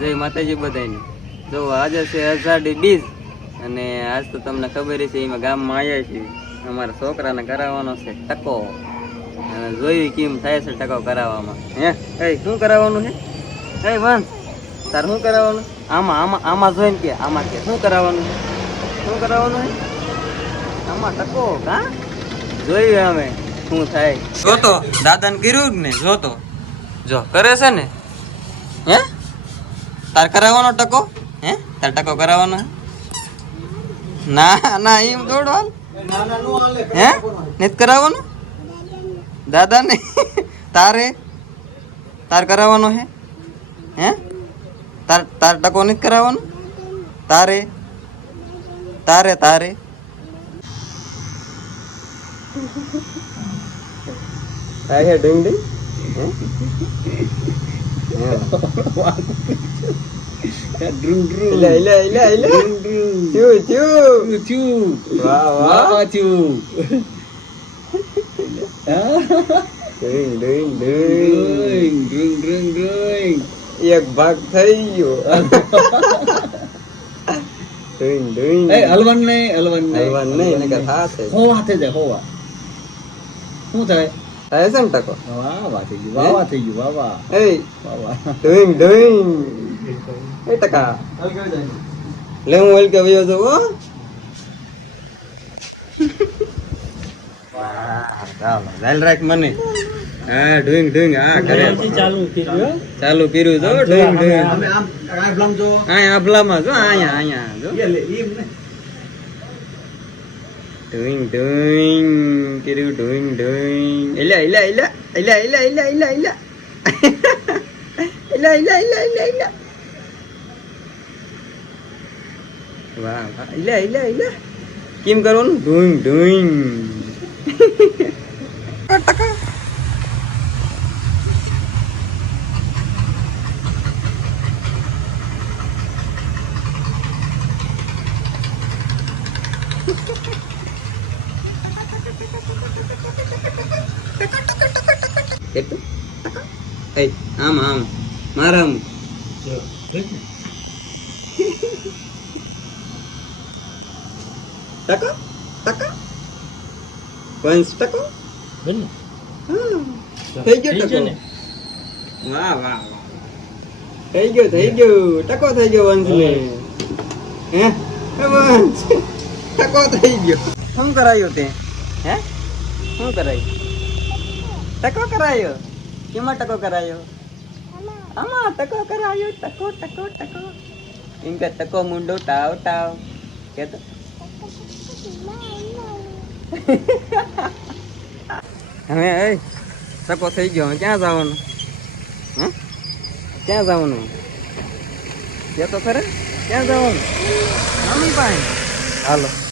જય માતાજી બધાને. જો આજે છે અષાઢી બીજ અને આજ તો તમને ખબર છે એમાં ગામમાં આવ્યા છીએ. અમારા છોકરાને કરાવવાનો છે ટકો અને જોયું કેમ થાય છે ટકો કરાવવામાં. હે શું કરાવવાનું છે? વંશ તાર શું કરાવવાનું? આમાં આમાં આમાં જોઈને કે આમાં કે શું કરાવવાનું છે? શું કરાવવાનું છે? આમાં ટકો કા જોયું અમે શું થાય. જોતો દાદાને કર્યું ને, જોતો જો કરે છે ને. હે તાર કરાવવાનો ટકો? હે તાર ટકો કરાવવાનો હે? ના ના એમ થોડો હાલ. હે નથી કરાવવાનો દાદા ને? તારે તાર કરાવવાનો હે? હે તાર તાર ટકો નથી કરાવવાનો? તારે તારે તારે આ હે ડિંગ ડિંગ. Drung drung. Ila. Cu. Wah. Cu. Ding. Drung. એક ભાગ થઈ ગયો. Ding. હલવાન નહીં એને કે થાશે. હોવા થઈ જાય હોવા. શું થાય? થાય છે ને ટકો? વાહ થઈ ગયું વાહ. એ ding. એ ટકા લે હું ઓલ કે વયો છું. ચાલો લાલ રાખ મને. હા ડુઈંગ હા કરે ચાલુ કર્યું તો ડુઈંગ આભલામાં જો અહીંયા જો ડુઈંગ કર્યું ડુઈંગ એલા વાહ એલા કેમ કરવાનું? ડુઈંગ ટકા કેટલું આમ મારા ટકા વંશ ટકો થઈ ગયો ટકો. વાહ થઈ ગયો ટકો થઈ ગયો વંશ ને. હે વંશ ટકો થઈ ગયો. શું કરાયું તે? હે શું કરાયું? ટકો કરાયો. કેમાં ટકો કરાયો? આમાં ટકો કરાયો. ટકો એમ કે ટકો મુંડો ટાવ કેતો. હવે ટકો થઈ ગયો. ક્યાં જવાનું? ક્યાં જવાનું? કે તો ખરે ક્યાં જવાનું? મમ્મી પાસે હાલો.